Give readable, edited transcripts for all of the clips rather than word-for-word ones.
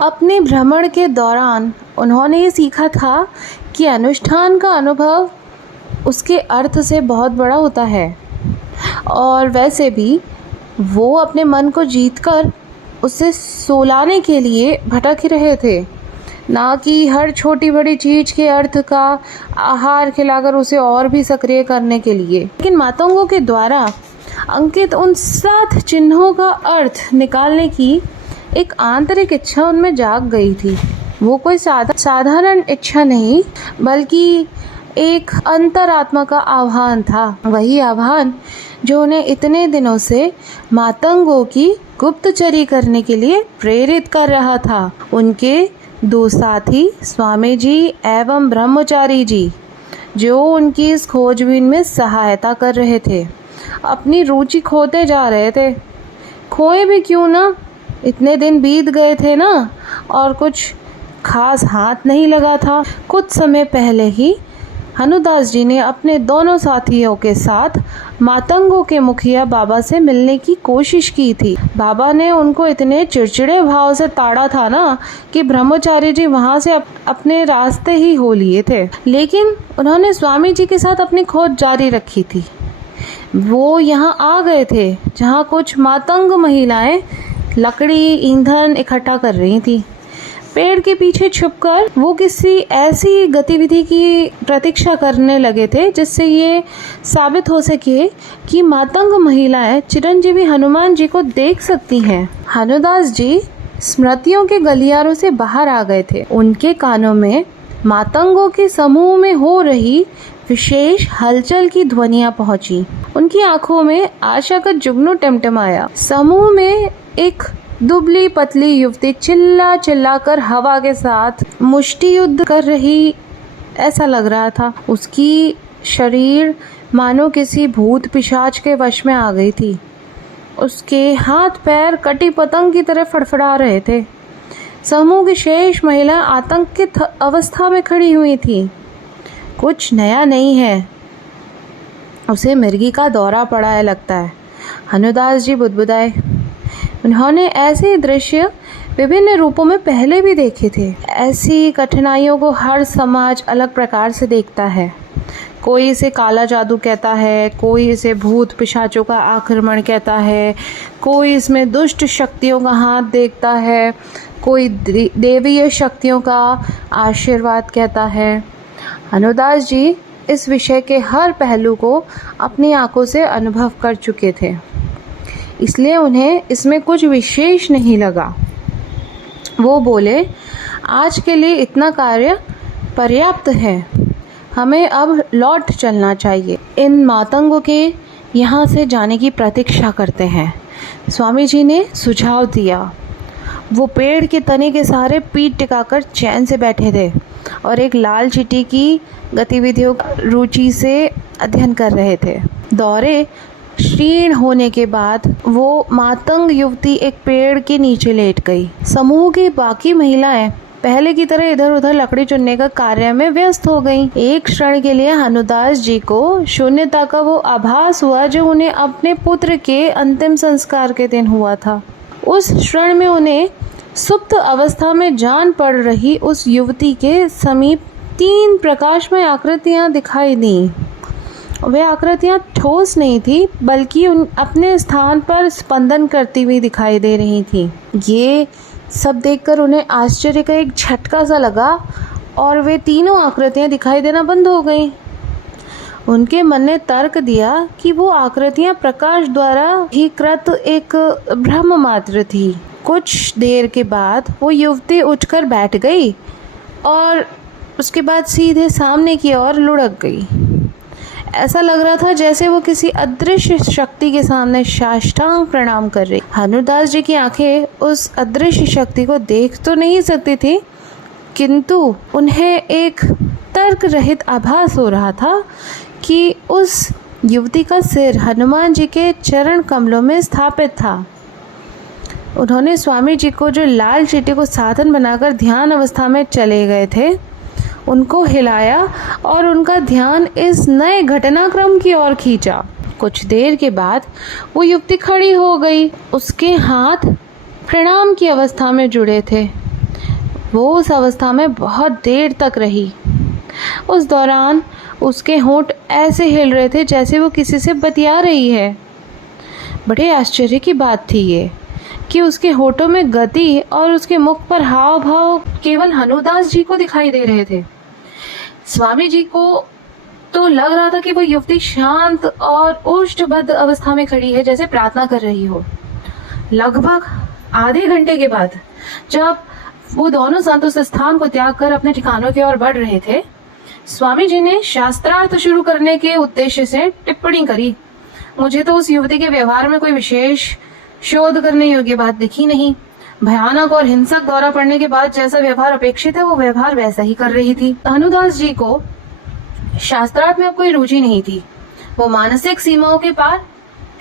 अपने भ्रमण के दौरान उन्होंने ये सीखा था कि अनुष्ठान का अनुभव उसके अर्थ से बहुत बड़ा होता है। और वैसे भी वो अपने मन को जीतकर उसे सुलाने के लिए भटक ही रहे थे, ना कि हर छोटी बड़ी चीज़ के अर्थ का आहार खिलाकर उसे और भी सक्रिय करने के लिए। लेकिन मातंगों के द्वारा अंकित उन 7 चिन्हों का अर्थ निकालने की एक आंतरिक इच्छा उनमें जाग गई थी। वो कोई साधारण इच्छा नहीं, बल्कि एक अंतरात्मा का आह्वान था। वही आह्वान जो उन्हें इतने दिनों से मातंगों की गुप्तचरी करने के लिए प्रेरित कर रहा था। उनके 2 साथी स्वामी जी एवं ब्रह्मचारी जी, जो उनकी इस खोजबीन में सहायता कर रहे थे, अपनी रुचि खोते जा रहे थे। खोए भी क्यों ना, इतने दिन बीत गए थे ना, और कुछ खास हाथ नहीं लगा था। कुछ समय पहले ही हनुदास जी ने अपने दोनों साथियों के साथ मातंगों के मुखिया बाबा से मिलने की कोशिश की थी। बाबा ने उनको इतने चिड़चिड़े भाव से ताड़ा था ना कि ब्रह्मचारी जी वहां से अपने रास्ते ही हो लिए थे। लेकिन उन्होंने स्वामी जी के साथ अपनी खोज जारी रखी थी। वो यहाँ आ गए थे जहाँ कुछ मातंग महिलाएं लकड़ी ईंधन इकट्ठा कर रही थी। पेड़ के पीछे छुपकर वो किसी ऐसी गतिविधि की प्रतीक्षा करने लगे थे जिससे ये साबित हो सके कि मातंग महिलाएं चिरंजीवी हनुमान जी को देख सकती हैं। हनुदास जी स्मृतियों के गलियारों से बाहर आ गए थे। उनके कानों में मातंगों के समूह में हो रही विशेष हलचल की ध्वनियां पहुंची। उनकी आंखों में आशा का जुगनू टिमटिमाया। समूह में एक दुबली पतली युवती चिल्ला कर हवा के साथ मुष्टि युद्ध कर रही ऐसा लग रहा था। उसकी शरीर मानो किसी भूत पिशाच के वश में आ गई थी। उसके हाथ पैर कटी पतंग की तरह फड़फड़ा रहे थे। समूह की शेष महिला आतंकित अवस्था में खड़ी हुई थी। कुछ नया नहीं है, उसे मिर्गी का दौरा पड़ा है लगता है, हनुदास जी बुदबुदाए। उन्होंने ऐसे दृश्य विभिन्न रूपों में पहले भी देखे थे। ऐसी कठिनाइयों को हर समाज अलग प्रकार से देखता है। कोई इसे काला जादू कहता है, कोई इसे भूत पिशाचों का आक्रमण कहता है, कोई इसमें दुष्ट शक्तियों का हाथ देखता है, कोई देवीय शक्तियों का आशीर्वाद कहता है। हनुदास जी इस विषय के हर पहलू को अपनी आंखों से अनुभव कर चुके थे, इसलिए उन्हें इसमें कुछ विशेष नहीं लगा। वो बोले, आज के लिए इतना कार्य पर्याप्त है, हमें अब लौट चलना चाहिए। इन मातंगों के यहाँ से जाने की प्रतीक्षा करते हैं, स्वामी जी ने सुझाव दिया। वो पेड़ के तने के सहारे पीठ टिकाकर चैन से बैठे थे और एक लाल चींटी की गतिविधियों का रुचि से अध्ययन कर रहे थे। दौरे क्षीण होने के बाद वो मातंग युवती एक पेड़ के नीचे लेट गई। समूह की बाकी महिलाएं पहले की तरह इधर उधर लकड़ी चुनने का कार्य में व्यस्त हो गईं। एक क्षण के लिए हनुदास जी को शून्यता का वो आभास हुआ जो उन्हें अपने पुत्र के अंतिम संस्कार के दिन हुआ था। उस क्षण में उन्हें सुप्त अवस्था में जान पड़ रही उस युवती के समीप 3 प्रकाशमय आकृतियां दिखाई दी। वे आकृतियां ठोस नहीं थी, बल्कि अपने स्थान पर स्पंदन करती हुई दिखाई दे रही थी। ये सब देखकर उन्हें आश्चर्य का एक झटका सा लगा और वे तीनों आकृतियां दिखाई देना बंद हो गईं। उनके मन ने तर्क दिया कि वो आकृतियां प्रकाश द्वारा ही कृत एक ब्रह्म मात्र थी। कुछ देर के बाद वो युवती उठकर बैठ गई और उसके बाद सीधे सामने की ओर लुढ़क गई। ऐसा लग रहा था जैसे वो किसी अदृश्य शक्ति के सामने साष्टांग प्रणाम कर रही। हनुदास जी की आंखें उस अदृश्य शक्ति को देख तो नहीं सकती थी, किंतु उन्हें एक तर्क रहित आभास हो रहा था कि उस युवती का सिर हनुमान जी के चरण कमलों में स्थापित था। उन्होंने स्वामी जी को, जो लाल चींटी को साधन बनाकर ध्यान अवस्था में चले गए थे, उनको हिलाया और उनका ध्यान इस नए घटनाक्रम की ओर खींचा। कुछ देर के बाद वो युवती खड़ी हो गई। उसके हाथ प्रणाम की अवस्था में जुड़े थे। वो उस अवस्था में बहुत देर तक रही। उस दौरान उसके होंठ ऐसे हिल रहे थे जैसे वो किसी से बतिया रही है। बड़े आश्चर्य की बात थी ये कि उसके होठों में गति और उसके मुख पर हाव भाव केवल हनुदास जी को दिखाई दे रहे थे। स्वामी जी को तो लग रहा था कि वो युवती शांत और उष्टबद्ध अवस्था में खड़ी है, जैसे प्रार्थना कर रही हो। लगभग आधे घंटे के बाद जब वो दोनों संत उस स्थान को त्याग कर अपने ठिकानों की ओर बढ़ रहे थे, स्वामी जी ने शास्त्रार्थ शुरू करने के उद्देश्य से टिप्पणी करी। मुझे तो उस युवती के व्यवहार में कोई विशेष शोध करने योग्य बात दिखी नहीं। भयानक और हिंसक दौरा पड़ने के बाद जैसा व्यवहार अपेक्षित है वो व्यवहार वैसा ही कर रही थी। हनुदास जी को शास्त्रार्थ में अब कोई रुचि नहीं थी। वो मानसिक सीमाओं के पार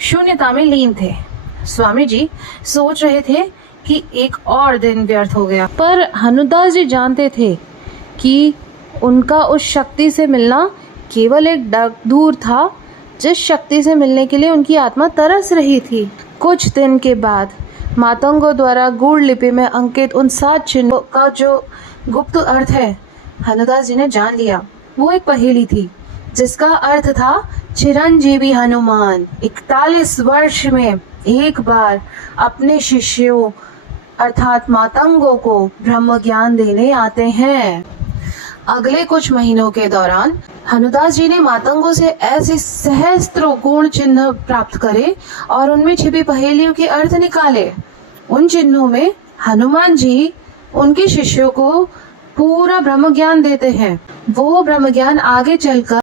शून्यता में लीन थे। स्वामी जी सोच रहे थे कि एक और दिन व्यर्थ हो गया, पर हनुदास जी जानते थे कि उनका उस शक्ति से मिलना केवल एक दूर था जिस शक्ति से मिलने के लिए उनकी आत्मा तरस रही थी। कुछ दिन के बाद मातंगों द्वारा गूढ़ लिपि में अंकित उन 7 चिन्हों का जो गुप्त अर्थ है हनुदास जी ने जान लिया। वो एक पहेली थी जिसका अर्थ था चिरंजीवी हनुमान 41 वर्ष में एक बार अपने शिष्यों अर्थात मातंगों को ब्रह्म ज्ञान देने आते हैं। अगले कुछ महीनों के दौरान हनुदास जी ने मातंगों से ऐसे सहस्त्रों गुण चिन्ह प्राप्त करे और उनमें छिपी पहेलियों के अर्थ निकाले। उन चिन्हों में हनुमान जी उनके शिष्यों को पूरा ब्रह्म ज्ञान देते हैं। वो ब्रह्म ज्ञान आगे चलकर